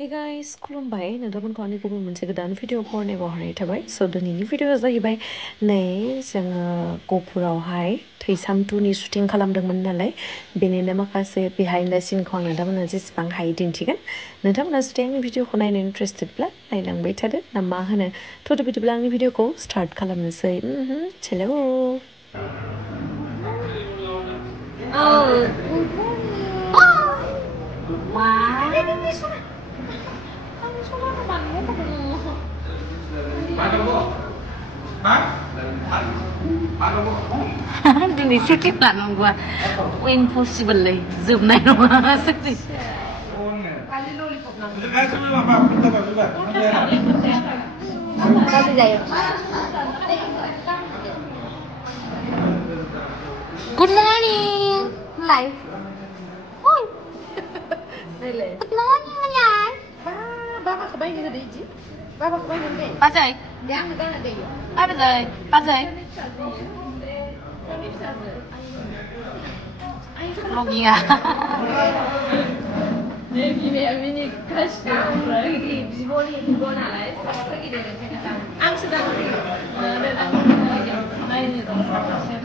Hey guys, खुलुमबाय नोंथांमोनखौ आंनि गुबुन मोनसे गोदान भिडिअ फरायनाय बावहरनाय थाबाय स' दिनैनि भिडिअआ जाहैबाय नै जोङो गहपुरावहाय थैसाम 2नि शुटिं खालामदोंमोन नालाय बेनिनो माखासे बिहाइन्ड द सिनखौ आं नोंथांमोननो जेसेबां हायो दिन्थिगोन नोंथांमोना जुदि आंनि भिडिअखौ नायनो इन्टारेस्टेडब्ला नायलांबाय थादो ना मा होनो थ' बिदिब्ला आंनि भिडिअखौ स्टार्ट खालामनोसै हेलौ दिनै सेकेन्ड लानांगौआ इम्पसिबोललै जोबनाय नङा Good morning. Live. Oi. Good morning, Live. Ba ke bay như thế gì? Ba ke bay như thế. Ba giây. Dạ, người ta là gì? Ba giây. Ba giây. Login à? Beni kaç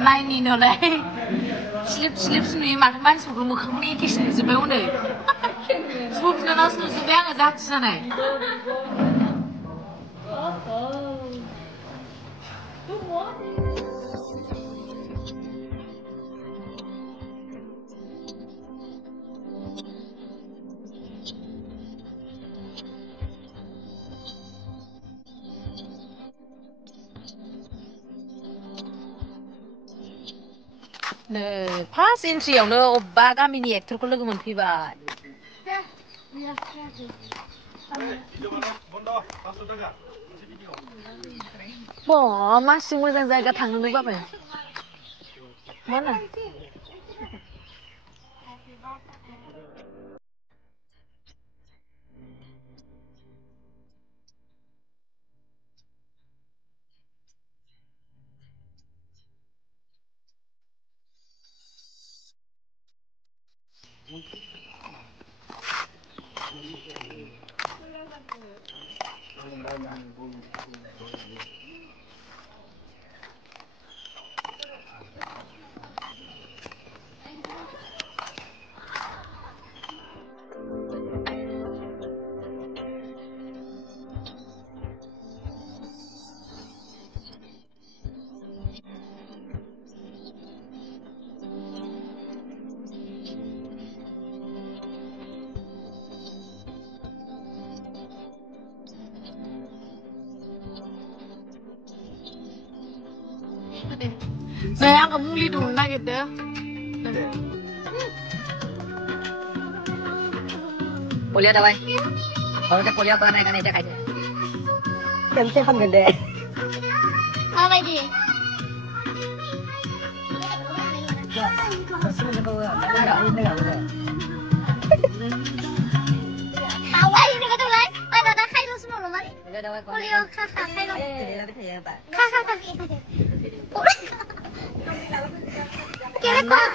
Naini no lai. Slip sini makan sebelum kamu ni kis sebelum ni. Sebelum ni nasi sebelum yang ada sana. Pas entryयावनो अब्बा गामिनि एक्टरखौ लोगो मोनफैबाय मासि मोजां जायगा थांनोनो बाबाय माना Saya nggak muli dulu gitu. Kuliah dah, Bay. Kalau kita kuliah tuh naik aja aja. Yang telepon gede. Apa ini? Awal ini kata Bay. Ada kai lu semua loh, Bay. Kuliah kakak kai lu. Kakak kaki. Kira kok?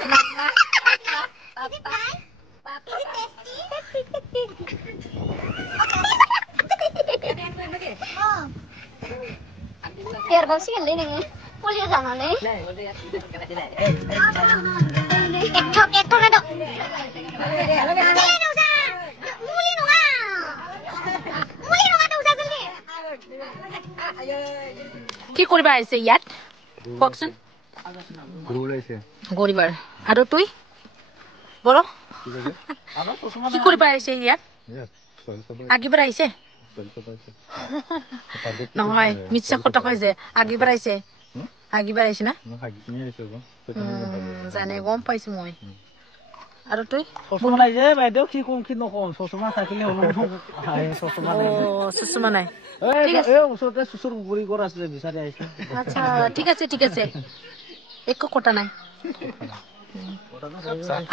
Biar kau sih ini nih, kuliah sana nih. Ekor ada. কি কৰিবা আহিছে ইয়াত কওকচোন গৰিবাৰ আৰু তুই বলো কি কৰিবা আহিছে ইয়াত আগিবাৰ আহিছে নহয় মিছা কথা কয় যে আগিবাৰ আহিছে না জানে গম পাইছো মই আৰু তুই সসমা নাই যে বাইদেউ কি কোন কি নকম সসমা থাকিলে হলো সসমা নাই সুষমা নাই এই ওচৰতে সুসুৰ গুৰি কৰা আছে বিচাৰি আহিছে আচ্ছা ঠিক আছে একো কথা নাই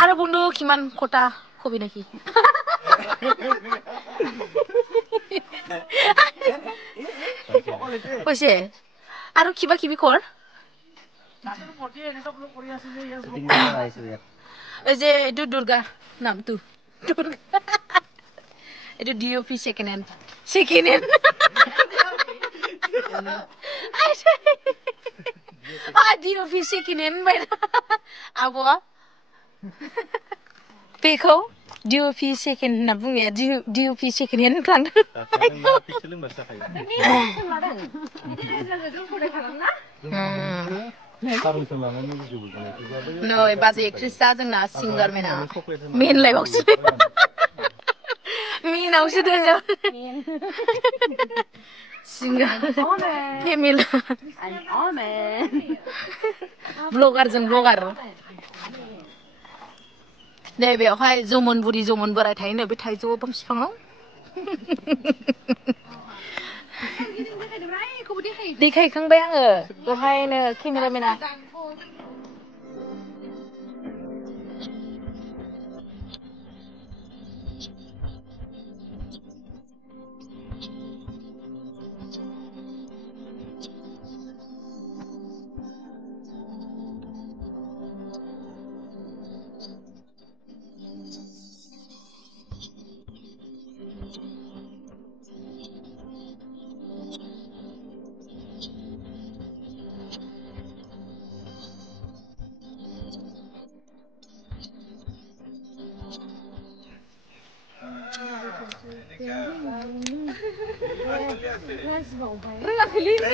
আৰু বন্ধু কিমান কথা কবি নেকি কৈছে আৰু কিবা কিবি কৰ এই যে এইটো দুৰ্গা নামটো itu DOP second hand DOP second hand apa बेखौ DOP second होनना बुङो DOP second hand खालामदों नै बाजै एक्ट्रेसआ जोंना सिंगारमेना मेन लाइफआवसो मेनावसो दोङो सिंगार फेमिलि ब्लगारजों ब्लगार नै बेवहाय जमुन बुरि जमुन बोराय थायोनो बे थाइजौ बिफाङाव देखायखांबाय आङो बेवहायनो केमेरामेना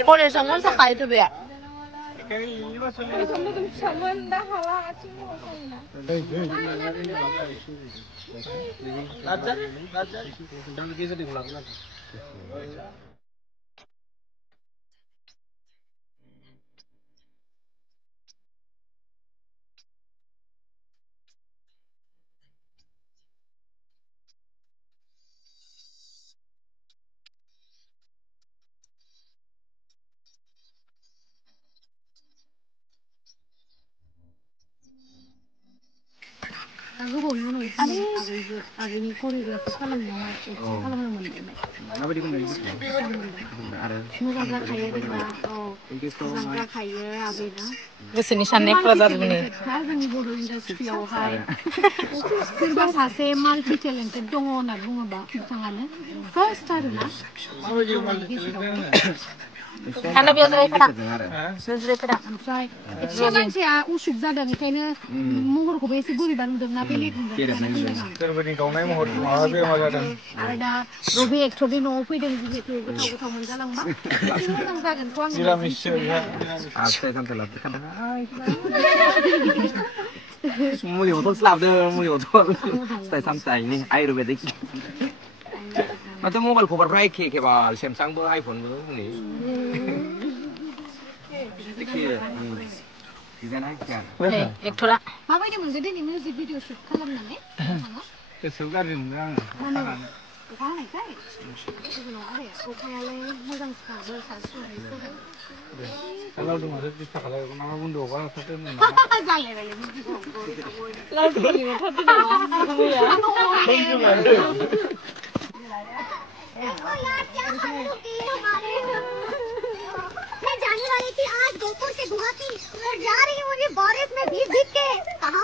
कलेजाव मोसाखायोथ' बे आगोलनि करिय'ग्राफि खालामनायावहाय एक्टिं खालामनो मोनदोंमोन मोजां जाखायो जोंना मोजां जाखायो आगैना गोसोनि साननायफोरा जाजोबोनो जोंनि बर' इन्डास्ट्रियावहाय सोरबा सासे माल्टि टेलेन्टेड दङ होनना बुङोबा बिथाङानो फार्स्ट आरोना Karena biasa jiरायफोरा ओमफ्राय एसे मानसिया उसुख जादों बेखायनो महरखौबो एसे बोरैबा नुदोंना बेलेग सोरबानि गावनाय महर माबा बेमार जादों आरो दा रबि एक्टरनि न'आव फैदों जिहेतु गोथाव गोथाव मोनजालांबा एसे मोजां जागोनखौ आं निरामिस मुलियावथ' स्लाबदों मुलियावथ' फिथाइ सामथाइनि आयुर्वेदिक माथो मबाइल कभारफ्रा एखे एखेबा सेमसांबो आइफनबो हनै एक्टरा माबायदि मोनदों दिनै मिउजिक भिडिअ शुट खालामनानै गोसोआव गाज्रि मोनदों आङो अखा हानायखाय जेबो नङा दे अखायालाय मोजांसो लावदुं माथो दिस्टार्ब खालामो नामा बन्द'आव बाराथारदों जालायबायलै लावदुं लिंहरथारदों मैं जाने वाली थी आज गोपुर से गुवाहाटी और जा रही हूँ मुझे बारिश में भीग के कहाँ